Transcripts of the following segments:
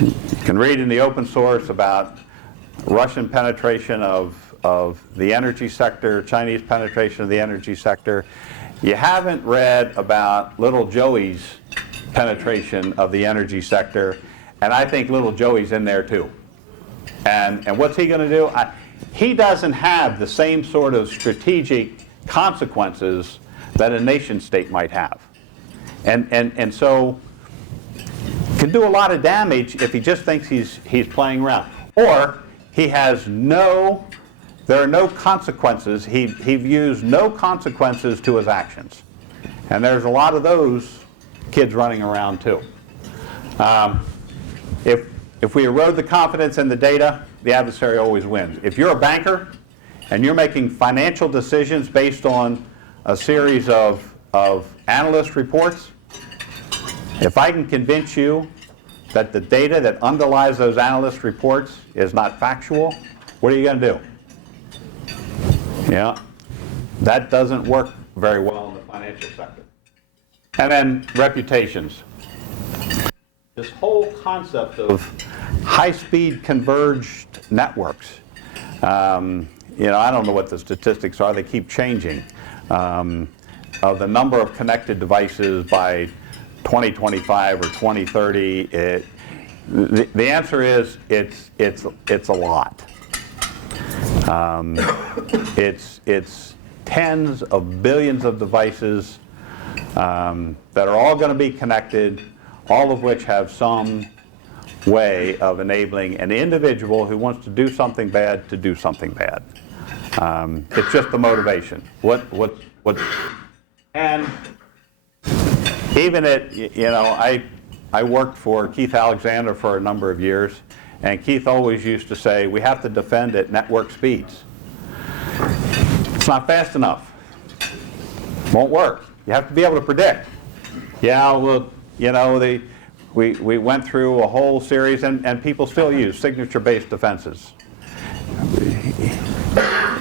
You can read in the open source about Russian penetration of the energy sector, Chinese penetration of the energy sector. You haven't read about little Joey's penetration of the energy sector, and I think little Joey's in there too. And what's he going to do? He doesn't have the same sort of strategic consequences that a nation state might have. And so can do a lot of damage if he just thinks he's playing around. Or he has there are no consequences. He views no consequences to his actions. And there's a lot of those kids running around too. If we erode the confidence in the data, the adversary always wins. If you're a banker and you're making financial decisions based on a series of analyst reports, if I can convince you that the data that underlies those analyst reports is not factual, what are you going to do? Yeah, that doesn't work very well in the financial sector. And then reputations. This whole concept of high-speed converged networks. I don't know what the statistics are. They keep changing. Of the number of connected devices by 2025 or 2030, the answer is it's a lot. It's tens of billions of devices that are all going to be connected, all of which have some way of enabling an individual who wants to do something bad to do something bad. It's just the motivation. And even I worked for Keith Alexander for a number of years, and Keith always used to say, we have to defend at network speeds. It's not fast enough. Won't work. You have to be able to predict. Yeah, well, we went through a whole series, and people still use signature-based defenses.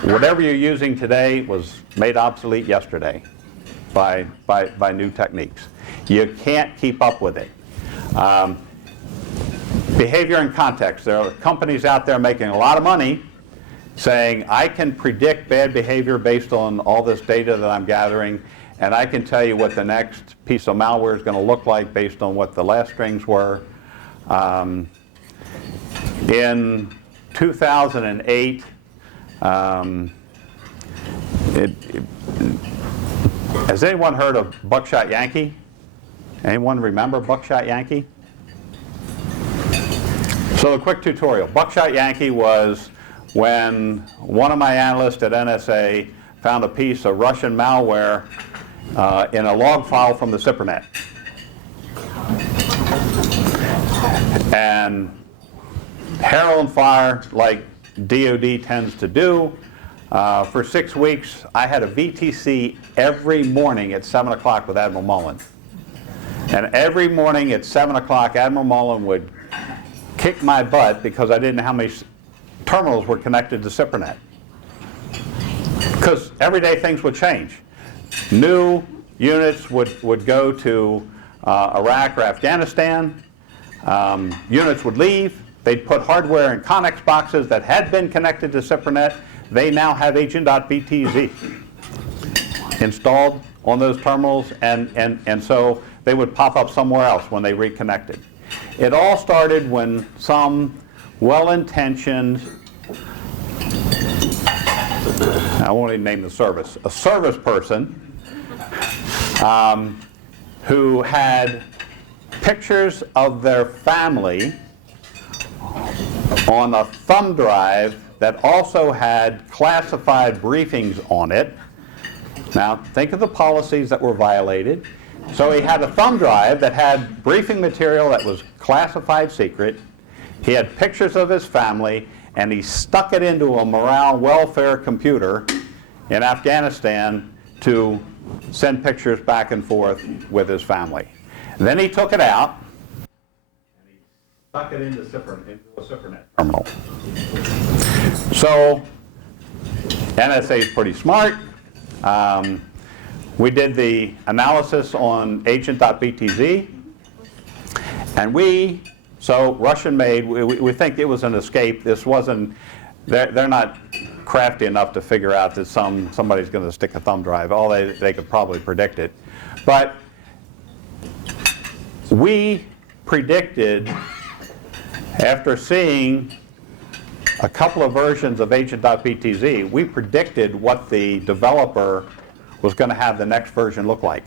Whatever you're using today was made obsolete yesterday by new techniques. You can't keep up with it. Behavior and context. There are companies out there making a lot of money saying, I can predict bad behavior based on all this data that I'm gathering, and I can tell you what the next piece of malware is going to look like based on what the last strings were. In 2008, has anyone heard of Buckshot Yankee? Anyone remember Buckshot Yankee? So a quick tutorial. Buckshot Yankee was when one of my analysts at NSA found a piece of Russian malware in a log file from the Cipher. And hell and fire, like DoD tends to do. For 6 weeks, I had a VTC every morning at 7 o'clock with Admiral Mullen. And every morning at 7 o'clock, Admiral Mullen would kick my butt because I didn't know how many terminals were connected to Ciphernet. Because every day things would change. New units would go to Iraq or Afghanistan. Units would leave. They'd put hardware in Connex boxes that had been connected to Ciphernet. They now have agent.btz installed on those terminals, and so they would pop up somewhere else when they reconnected. It all started when some well-intentioned, I won't even name the service, a service person who had pictures of their family on a thumb drive that also had classified briefings on it. Now, think of the policies that were violated. So he had a thumb drive that had briefing material that was classified secret. He had pictures of his family, and he stuck it into a morale welfare computer in Afghanistan to send pictures back and forth with his family. And then he took it out, and he stuck it into a Ciphernet terminal. So NSA is pretty smart. We did the analysis on agent.btz, and we So Russian-made, we think it was an escape. This wasn't, they're not crafty enough to figure out that somebody's going to stick a thumb drive. All they could probably predict it. But we predicted, after seeing a couple of versions of agent.btz, we predicted what the developer was going to have the next version look like.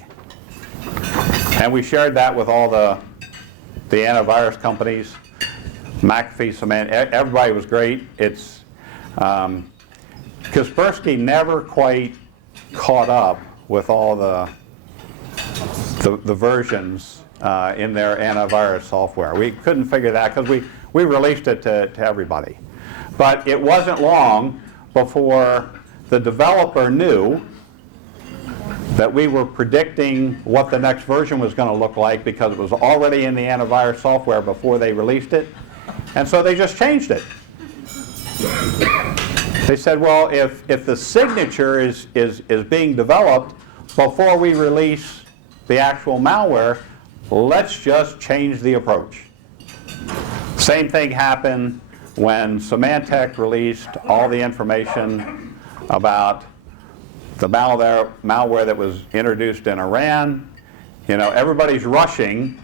And we shared that with all the antivirus companies, McAfee, Symantec, everybody was great. It's Kaspersky never quite caught up with all the versions in their antivirus software. We couldn't figure that because we released it to everybody. But it wasn't long before the developer knew that we were predicting what the next version was going to look like because it was already in the antivirus software before they released it. And so they just changed it. They said, well, if the signature is being developed before we release the actual malware, let's just change the approach. Same thing happened when Symantec released all the information about the malware that was introduced in Iran. You know, everybody's rushing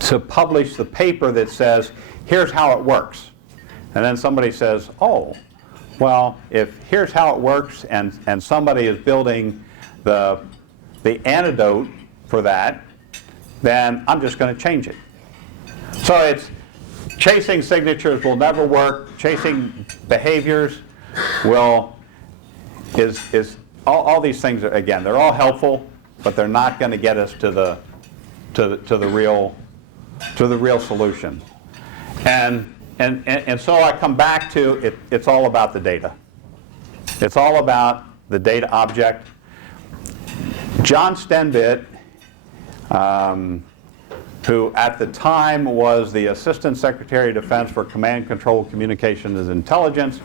to publish the paper that says, here's how it works. And then somebody says, oh, well, if here's how it works and somebody is building the antidote for that, then I'm just going to change it. So it's chasing signatures will never work. Chasing behaviors is all these things are, again, they're all helpful, but they're not going to get us to the real solution. And so I come back to it. It's all about the data. It's all about the data object. John Stenbit, who at the time was the Assistant Secretary of Defense for Command, Control, Communications, and Intelligence,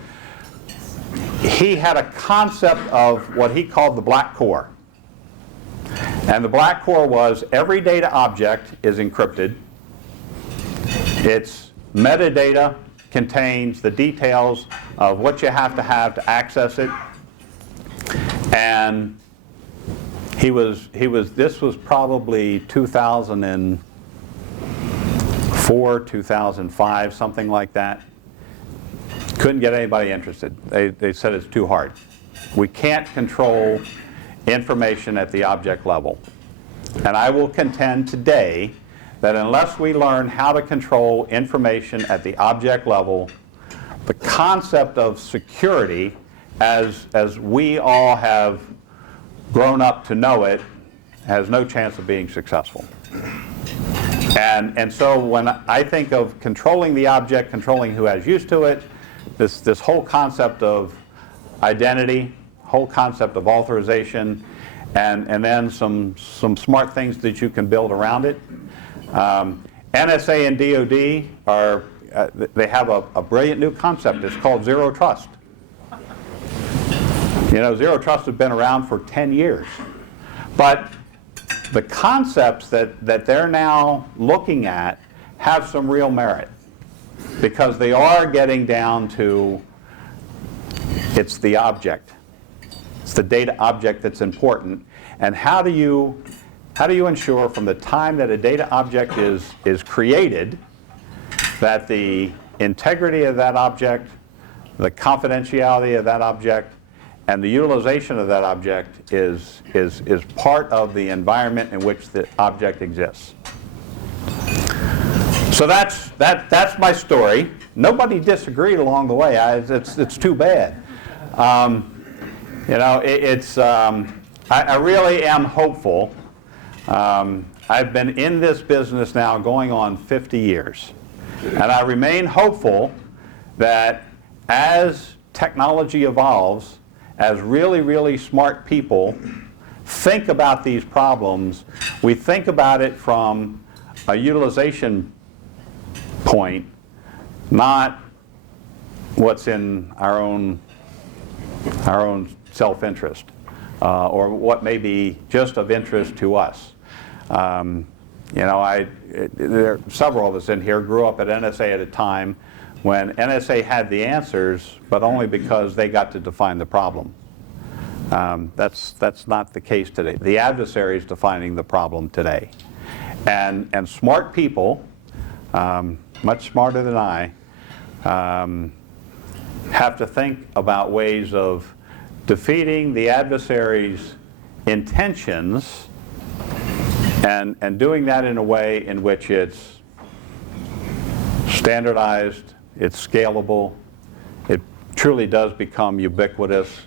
he had a concept of what he called the black core. And the black core was every data object is encrypted. Its metadata contains the details of what you have to access it. And this was probably 2004, 2005, something like that. Couldn't get anybody interested. They said it's too hard. We can't control information at the object level. And I will contend today that unless we learn how to control information at the object level, the concept of security, as we all have grown up to know it, has no chance of being successful. And so when I think of controlling the object, controlling who has use to it, this whole concept of identity, whole concept of authorization, and then some smart things that you can build around it. NSA and DoD they have a brilliant new concept. It's called zero trust. You know, zero trust has been around for 10 years. But the concepts that they're now looking at have some real merit, because they are getting down to it's the object. It's the data object that's important. And how do you ensure from the time that a data object is created that the integrity of that object, the confidentiality of that object, and the utilization of that object is part of the environment in which the object exists. So that's my story. Nobody disagreed along the way. It's too bad. You know, I really am hopeful. I've been in this business now going on 50 years. And I remain hopeful that as technology evolves, as really, really smart people think about these problems, we think about it from a utilization point, not what's in our own self-interest, or what may be just of interest to us. there are several of us in here grew up at NSA at a time when NSA had the answers, but only because they got to define the problem. That's not the case today. The adversary is defining the problem today. And smart people, much smarter than I, have to think about ways of defeating the adversary's intentions and doing that in a way in which it's standardized, it's scalable, it truly does become ubiquitous,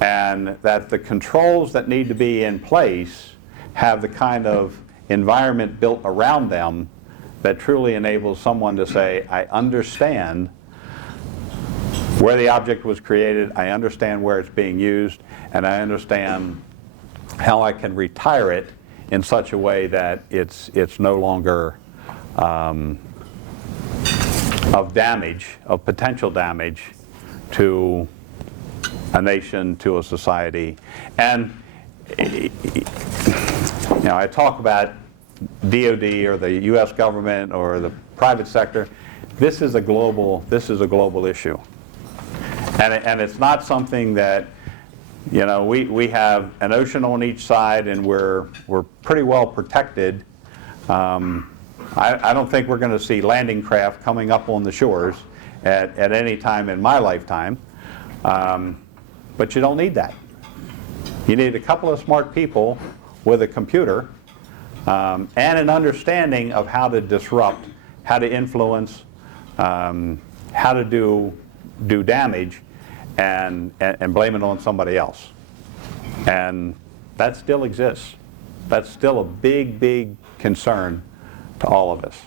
and that the controls that need to be in place have the kind of environment built around them that truly enables someone to say, I understand where the object was created, I understand where it's being used, and I understand how I can retire it in such a way that it's no longer of damage, of potential damage to a nation, to a society. And I talk about DoD or the U.S. government or the private sector. This is a global issue, and it's not something that we have an ocean on each side and we're pretty well protected. I don't think we're going to see landing craft coming up on the shores at any time in my lifetime. But you don't need that. You need a couple of smart people with a computer and an understanding of how to disrupt, how to influence, how to do damage, and blame it on somebody else. And that still exists. That's still a big, big concern to all of us.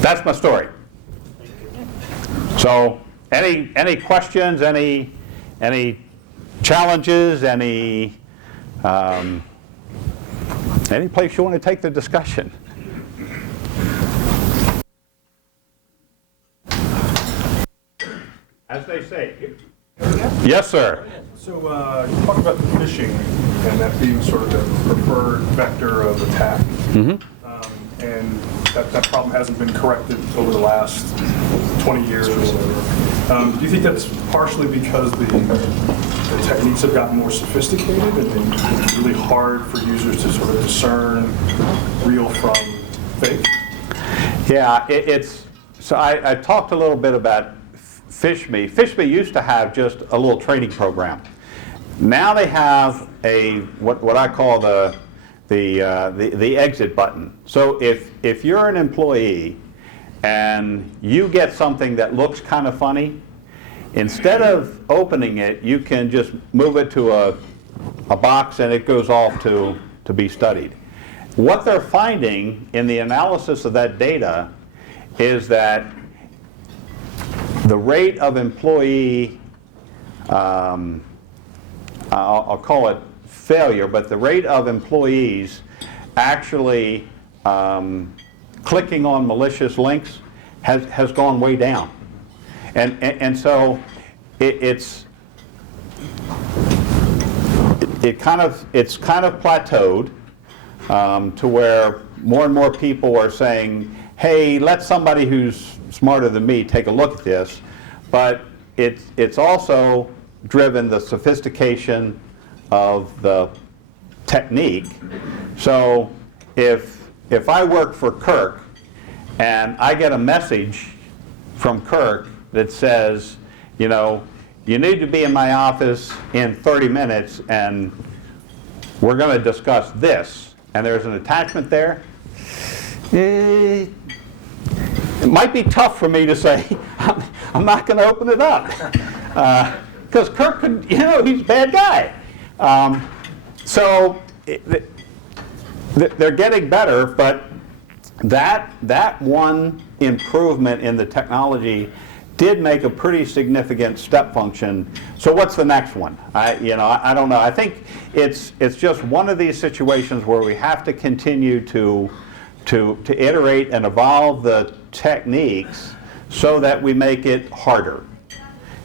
That's my story. So, any questions? Any challenges? Any place you want to take the discussion? As they say. Yes, sir. So you talk about the phishing and that being sort of the preferred vector of attack. Mm-hmm. And that problem hasn't been corrected over the last 20 years or whatever. Do you think that's partially because the techniques have gotten more sophisticated and it's really hard for users to sort of discern real from fake? Yeah, so I talked a little bit about FishMe. FishMe used to have just a little training program. Now they have what I call the exit button. So if you're an employee and you get something that looks kind of funny, instead of opening it, you can just move it to a box and it goes off to be studied. What they're finding in the analysis of that data is that the rate of employee, I'll call it failure, but the rate of employees actually clicking on malicious links has gone way down. And so it's kind of plateaued to where more and more people are saying, hey, let somebody who's smarter than me take a look at this. But it's also driven the sophistication of the technique. So if I work for Kirk and I get a message from Kirk that says, you need to be in my office in 30 minutes and we're going to discuss this, and there's an attachment there, it might be tough for me to say, I'm not going to open it up. Because Kirk could, he's a bad guy. So they're getting better, but that one improvement in the technology did make a pretty significant step function. So what's the next one? I don't know. I think it's just one of these situations where we have to continue to iterate and evolve the techniques so that we make it harder.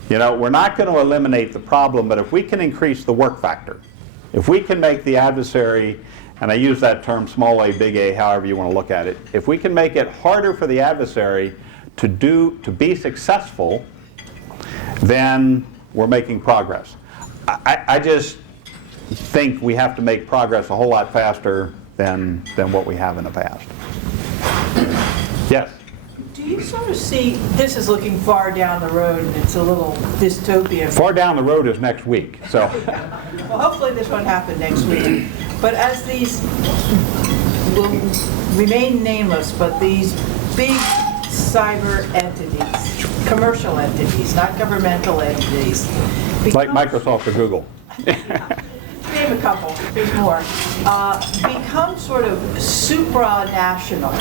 We're not going to eliminate the problem, but if we can increase the work factor, if we can make the adversary and I use that term small a, big A, however you want to look at it, if we can make it harder for the adversary to be successful, then we're making progress. I just think we have to make progress a whole lot faster than what we have in the past. Yes? Do you sort of see, this is looking far down the road and it's a little dystopian. Far down the road is next week, so. Well, hopefully this won't happen next week. But as these will remain nameless, but these big cyber entities, commercial entities, not governmental entities. Like Microsoft or Google. Name a couple, there's more. Become sort of supranational.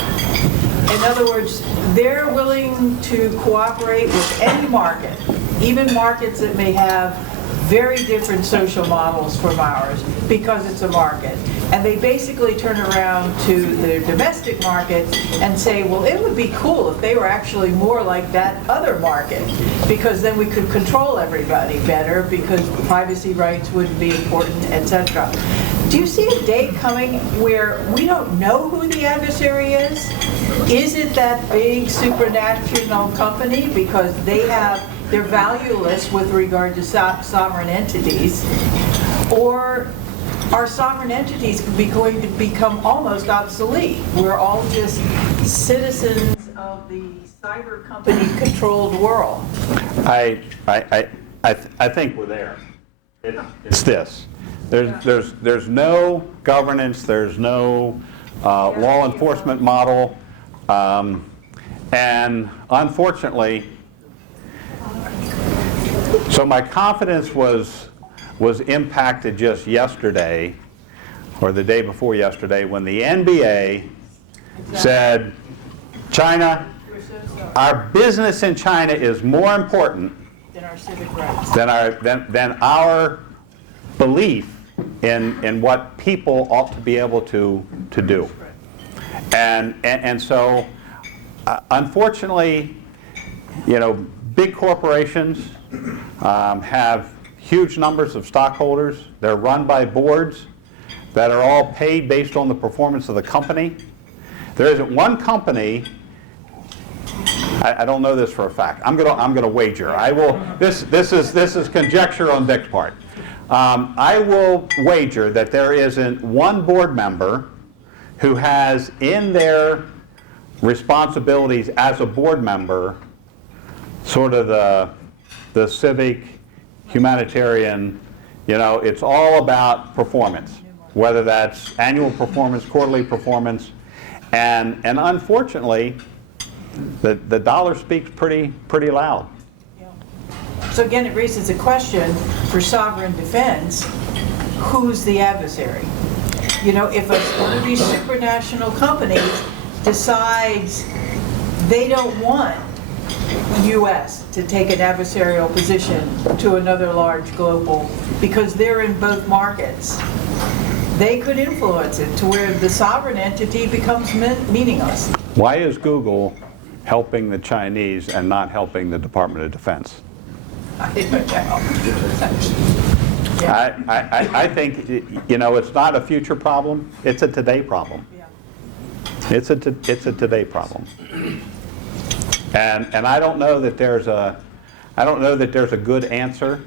In other words, they're willing to cooperate with any market, even markets that may have very different social models from ours, because it's a market. And they basically turn around to their domestic market and say, well, it would be cool if they were actually more like that other market, because then we could control everybody better, because privacy rights wouldn't be important, etc. Do you see a day coming where we don't know who the adversary is? Is it that big supranational company because they're valueless with regard to sovereign entities? Or are sovereign entities going to become almost obsolete? We're all just citizens of the cyber company controlled world. I think we're there. It's this. There's no governance, there's no law enforcement model, and unfortunately, so my confidence was impacted just yesterday, or the day before yesterday, when the NBA said, China, our business in China is more important Than our civic rights. than our belief in what people ought to be able to do. And so, unfortunately, big corporations have huge numbers of stockholders. They're run by boards that are all paid based on the performance of the company. There isn't one company. I don't know this for a fact. I'm gonna wager. I will. This is conjecture on Dick's part. I will wager that there isn't one board member who has in their responsibilities as a board member sort of the civic, humanitarian, it's all about performance, whether that's annual performance, quarterly performance, and unfortunately, the dollar speaks pretty loud. So again, it raises a question for sovereign defense: who's the adversary? If one of these supranational companies decides they don't want U.S. to take an adversarial position to another large global, because they're in both markets, they could influence it to where the sovereign entity becomes meaningless. Why is Google helping the Chinese and not helping the Department of Defense? I don't know. I think, it's not a future problem, it's a today problem. Yeah. It's a today problem. And I don't know that there's a good answer